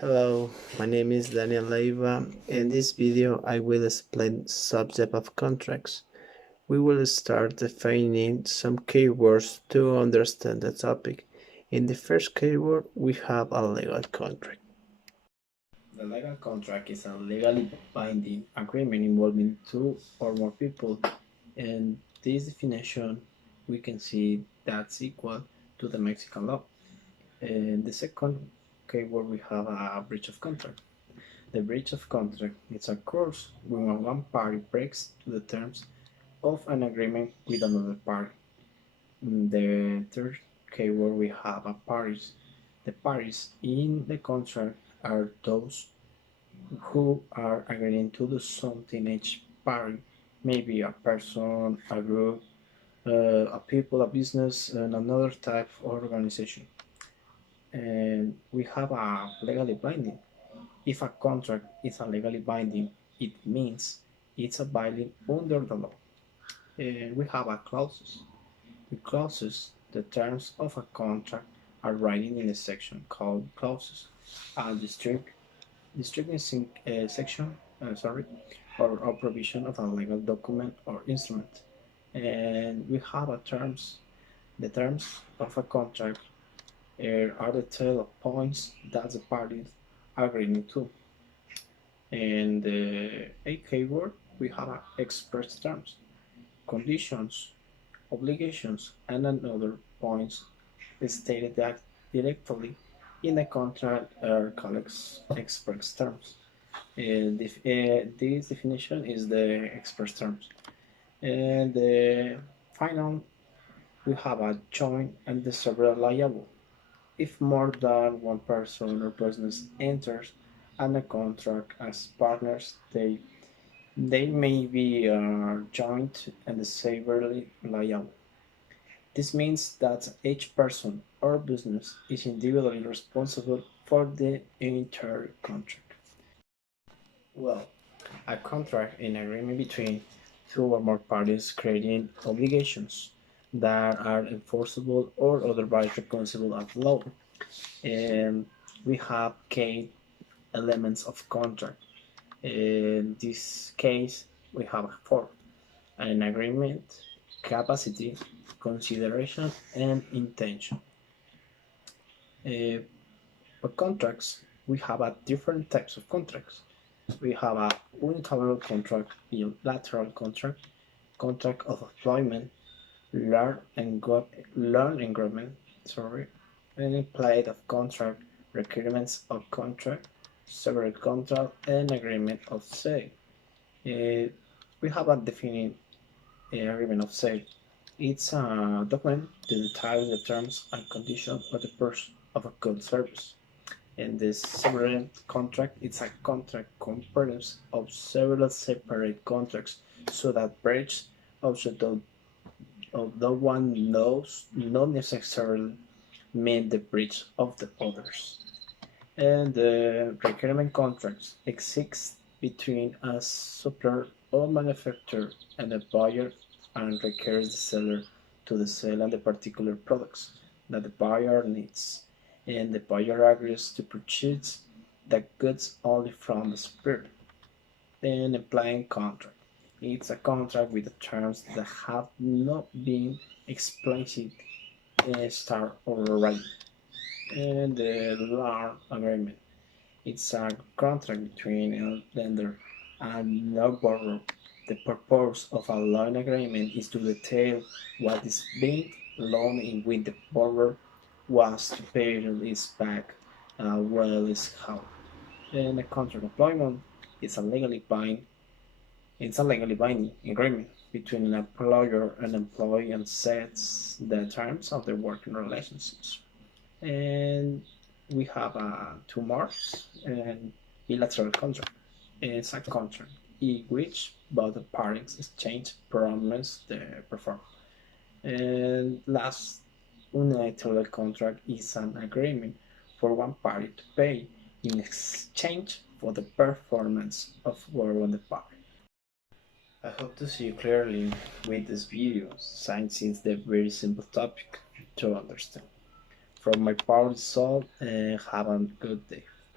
Hello, my name is Daniel Leiva. In this video I will explain the subject of contracts. We will start defining some keywords to understand the topic. In the first keyword we have a legal contract. The legal contract is a legally binding agreement involving two or more people, and this definition we can see that's equal to the Mexican law. In the second keyword we have a breach of contract. The breach of contract is occurs when one party breaks the terms of an agreement with another party. In the third keyword we have a parties. The parties in the contract are those who are agreeing to do something. Each party may be a person, a group, a people, a business, and another type of organization. And we have a legally binding. If a contract is a legally binding, it means it's a binding under the law. We have a clauses. The clauses, the terms of a contract, are written in a section called clauses. And the strictness section, or provision of a legal document or instrument. And we have a terms. The terms of a contract are the tail of points that the parties are agreeing to. In the A keyword, we have express terms, conditions, obligations, and another points stated that directly in the contract are called express terms. This definition is the express terms. And the final, we have a joint and the several liable. If more than one person or business enters and a contract as partners, they may be joint and severally liable. This means that each person or business is individually responsible for the entire contract. Well, a contract is an agreement between two or more parties creating obligations that are enforceable or otherwise recognizable as law. And we have key elements of contract. In this case, we have four: an agreement, capacity, consideration, and intention. Uh, for contracts, we have different types of contracts. We have a unilateral contract, bilateral contract, contract of employment, learn agreement, and implied of contract, requirements of contract, several contract, and agreement of sale. We have a defined agreement of sale. It's a document that details the terms and conditions of the purchase of a good service. And the separate contract, it's a contract composed of several separate contracts, so that breach also although one knows not necessarily mean the breach of the others. And the requirement contracts exist between a supplier or manufacturer and a buyer and requires the seller to sell the particular products that the buyer needs, and the buyer agrees to purchase the goods only from the supplier. Then applying contract. It's a contract with the terms that have not been explicit start already. And the loan agreement. It's a contract between a lender and no borrower. The purpose of a loan agreement is to detail what is being loaned in which the borrower was to pay its back well as how. And a contract of employment is a legally binding agreement between an employer and employee and sets the terms of the working relationships. And we have two more, and bilateral contract. It's a contract in which both parties exchange promise they perform. And last, unilateral contract is an agreement for one party to pay in exchange for the performance of work on the party. I hope to see you clearly with this video, since it's a very simple topic to understand. From my part is all, and have a good day.